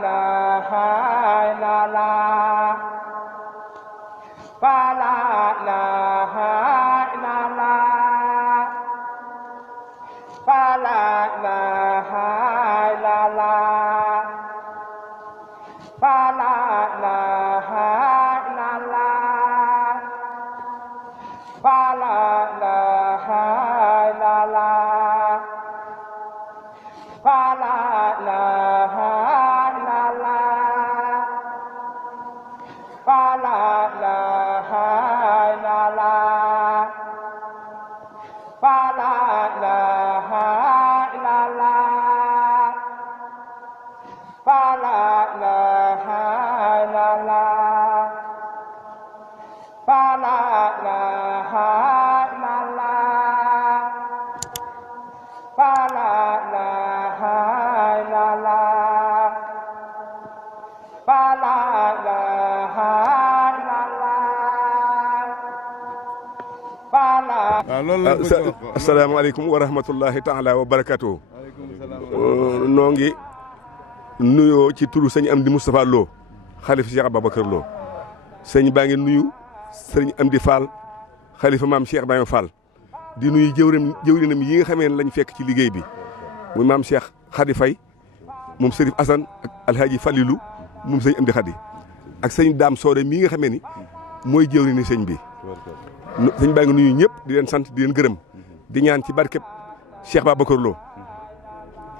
ilaha illallah fa la ilaha illallah fa la ilaha illallah fa la ilaha illallah fa la ilaha illallah fa la ilaha illallah fa la ilaha illallah fa la ilaha illallah fa la ilaha illallah fa la ilaha illallah fa la ilaha illallah fa la ilaha illallah waaw loolu la asalaamaaleykum wa rahmatullahi taala wa barakatuhu noo ngi nuyoo ci turu sëñ Amdi Moustapha Lo xalifa Cheikh Ababacar Lo sëñ baa ngi nuyu sëñ Amdi Fall xalifa maam Cheikh Ibrahima Fall di nuyu jëwrinam yi nga xamee ne lañ fekk ci liggéey bi muy maam Cheikh Khady Faye moom Serif Assane ak Alhaji Falilou moom sëñ Amdi Khady ak sëñ Daam Soore mii nga xamee ni mooy jëwrini sëñ bi sëñ baa ngi nuyu ñëpp di leen sant di leen gërëm di ñaan ci barkeb Cheikh Babacar Lo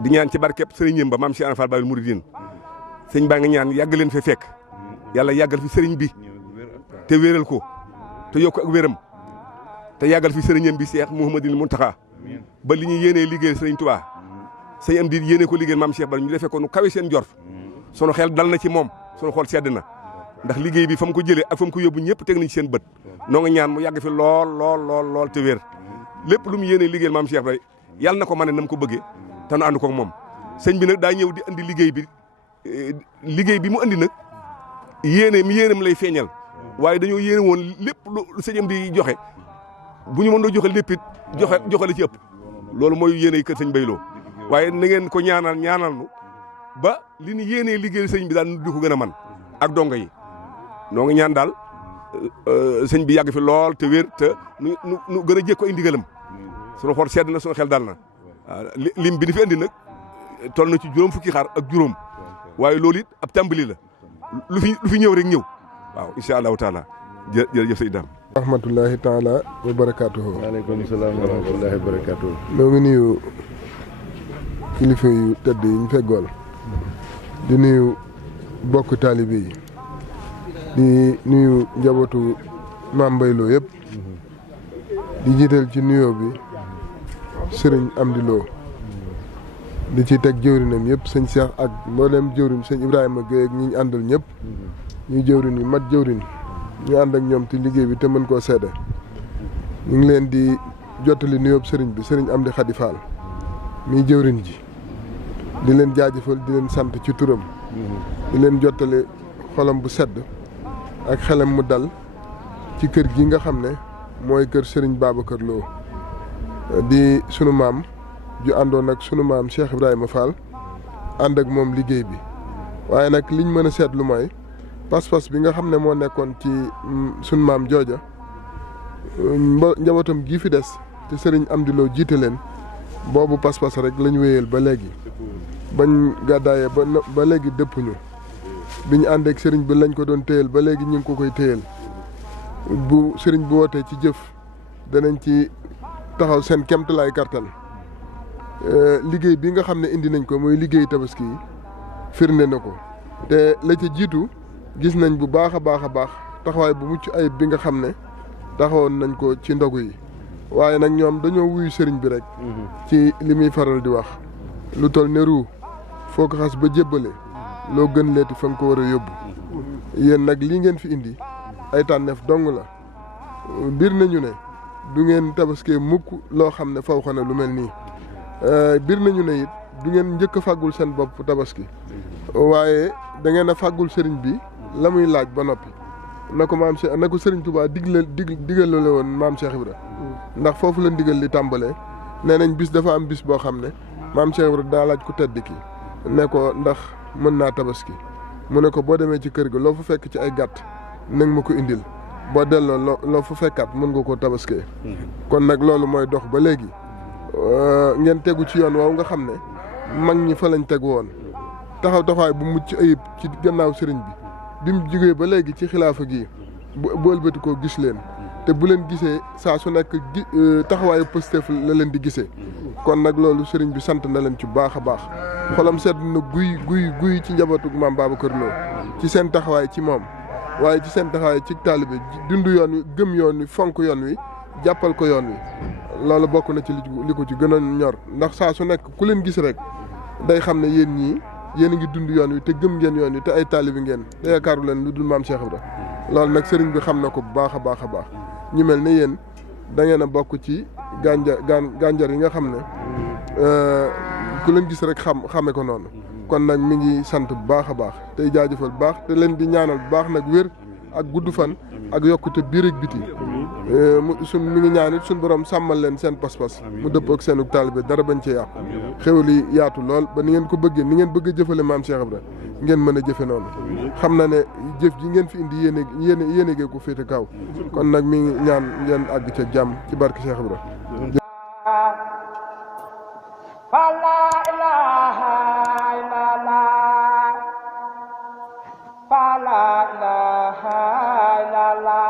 di ñaan ci barkeb sëriñam ba maam Cheikh Ibra Fall Baabul Muridiin sëñ baa ngi ñaan yàgg leen fi fekk yàlla yàggal fi sëriñ bi te wéeral ko te yokk ak wéram te yàggal fi sëriñam bi Cheikh Mouhamadul Mountakha ba li ñuy yéenee liggéey sëriñ Touba sëñ am di yéene ko liggéey maam Cheikh ba ñu defee ko nu kawe seen jort sunu xel dal na ci moom sunu xol sedd na ndax liggéey bi fa mu ko jëlee ak fa mu ko yóbbu ñëpp teg nañ ci seen bët noo nga ñaan mu yàgg fi lool te wér lépp lu mu yéenee liggéeyal maam Cheikh bay yàlla na ko mane na mu ko bëggee te nu ànd ko moom sëñ bi nag daa ñëw di andi liggéey bi mu andi nag yéeneem lay feeñal waaye dañoo yéene woon lépp lu sëñ am di joxe bu ñu mën doo joxe lépp it joxe la ci ëpp loolu mooy yéene kër sëñ Baylo waaye na ngeen ko ñaanal nu ba li ñu yéenee liggéeyal sëñ bi daal nu di ko gën a man ak dongo yi noo ngi ñaan daal sëñ bi yàgg fi lool te wér te nu gën a jékko ay ndigalam sunu xol sedd na sunu xel dal na waaw lim bi ni fi andi nag toll na ci juróom fukki xar ak juróom waaye loolu it ab tàmbali la lu fi ñëw rek ñëw waaw incha allahu taala jërëjëf sëñ Dame rahmatullahi taala wa barakaatuhu. waaleykum salaam wa rahmatullahi wa barakaatuhu. noo ngi nuyu kilifa yu tedd yi ñu feggool di nuyu bokk taalibe yi di nuyu njabootu maam Baylo yëpp di jiital ci nuyoo bi sëriñ Amdi Lo di ci teg jëwrinam yëpp sëñ Cheikh ak mboolem jëwrin sëñ Ibrahima Gueye ak ñi ñu àndal ñëpp ñu jëwrin yi mat jëwrin ñu ànd ak ñoom ci liggéey bi te mën koo seede ñu ngi leen di jottali nuyoo sëriñ bi sëriñ Amdi Khady Fall mii jëwrin ji di leen jaajëfal di leen sant ci turam di leen jottali xolam bu sedd ak xelam mu dal ci kër gi nga xam ne mooy kër Serigne Babacar Lo di sunu maam ju àndoon ak sunu maam Cheikh Ibrahima Fall ànd ak moom liggéey bi waaye nag liñ mën a seetlu mooy pas-pas bi nga xam ne moo nekkoon ci sunu maam jooja njabootam gii fi des te Serigne Amdi Lo jiite leen boobu pas-pas rek lañ wéyal ba léegi bañ gàddaayee ba léegi dëppuñu bi ñu ànd ak sëriñ bi lañ ko doon téyel ba léegi ñu ngi ko koy téyel bu sëriñ bi wootee ci jëf danañ ci taxaw seen kemtalaay kartan liggéey bi nga xam ne indi nañ ko muy liggéey tabaski yi firnde na ko te la ca jiitu gis nañ bu baax a baax taxawaay bu mucc ayib bi nga xam ne taxawoon nañ ko ci ndogu yi waaye nag ñoom dañoo wuyu sëriñ bi rek ci li muy faral di wax lu toll ne ruu foo ko xas ba jébbale loo gën leeti fa nga ko war a yóbbu yéen nag lii ngeen fi indi ay tànneef dong la bir nañu ne du ngeen tabaskee mukk loo xam ne faw xana lu mel nii bir nañu ne it du ngeen njëkk a fàggul seen bopp tabaski waaye da ngeen a fàggul sëriñ bi la muy laaj ba noppi na ko maam Cheikh na ko sëriñ Touba digal la woon maam Cheikh Ibra ndax foofu la ndigal li tàmbalee nee nañ bis dafa am bis boo xam ne maam Cheikh Ibra daa laaj ku tedd ki ne ko ndax mën naa tabaski mu ne ko boo demee ci kër ga loo fa fekk ci ay gàtt nag ma ko indil boo delloo loo fa fekkaat mën nga koo tabaskee kon nag loolu mooy dox ba léegi ngeen tegu ci yoon woowu nga xam ne mag ñi fa lañ tegu woon taxawaay bu mucc ayib ci gannaaw sëriñ bi mu jógee ba léegi ci xilaafa gi bu ëlbati koo gis leen te bu leen gisee saa su nekk taxawaayu Pastef la leen di gisee kon nag loolu sëriñ bi sant na leen ci baax a baax xolam sedd na guy ci njabootu maam Babacar Lo ci seen taxawaay ci moom waaye ci seen taxawaay ci taalibe dund yoon wi gëm yoon wi fonk yoon wi jàppal ko yoon wi loolu bokk na ci li ko ci gën a ñor ndax saa su nekk ku leen gis rek day xam ne yéen ñii yéen a ngi dund yoon wi te gëm ngeen yoon wi te ay taalibe ngeen te yaakaaru leen lu dul maam Cheikh Ibra loolu nag sëriñ bi xam na ko bu baax a baax a baax ñu mel ne yéen da ngeen a bokk ci gànjar yi nga xam ne ku leen gis rek xame ko noonu kon nag mi ngi sant bu baax a baax tey jaajëfal bu baax te leen di ñaanal bu baax nag wér ak gudd fan ak yokkute biir ak biti mi ngi ñaan it suñ borom sàmmal leen seen pas-pas mu dëpp ak seenu taalibe dara bañ ci yàqu xéwal yi yaatu lool ba ni ngeen ko bëggee ni ngeen bëgg a jëfale maam Cheikh Ibra ngeen mën a jëfe noonu xam na ne jëf ji ngeen fi indi yéene gee ko féete kaw kon nag mi ngi ñaan ngeen àgg ca jàmm ci barke Cheikh Ibra la ilaha illallah la ilaha illallah